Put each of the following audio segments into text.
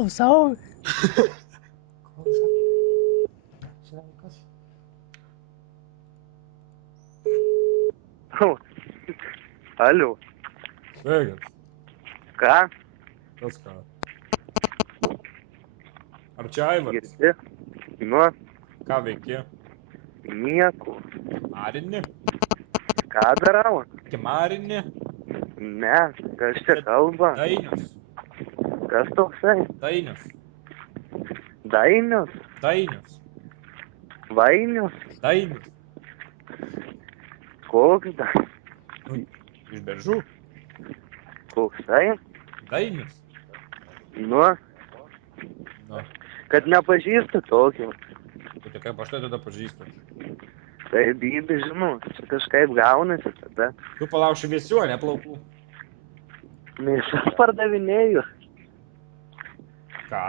klausau. Alio. Sveikas. Ką? Tas ką? Ar čia Aivaras? Girdi? Nu, Ką veiki? nieko. Marini? Ką darau? Marini? Ne, kas čia kalba? Dainius. Kas toksai? Dainius. Dainius? Dainius. Vainius? Dainius. Koks da? Nu, iš Beržų. Koksai? Dainius. Nu, Nu, kad nepažįstu tokio. tai kaip aš tai tada pažįstu. Tai bybė, žinau, čia kažkaip gaunasi tada. Tu palauši visiuo, neplaukų. Mėsas pardavinėju. Ką?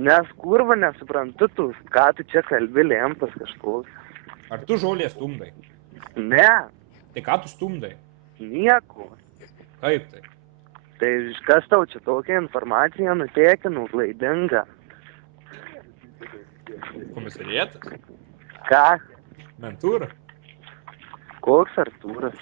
Nes kurva nesuprantu tu, ką tu čia kalbi, lempas kažkoks. Ar tu žolės stumdai? Ne, Tai ką tu stumdai? nieko. Kaip tai? Tai kas tau čia tokia informacija nutekino, klaidinga? Komisarietas? Ką? Mentūra? Koks Artūras?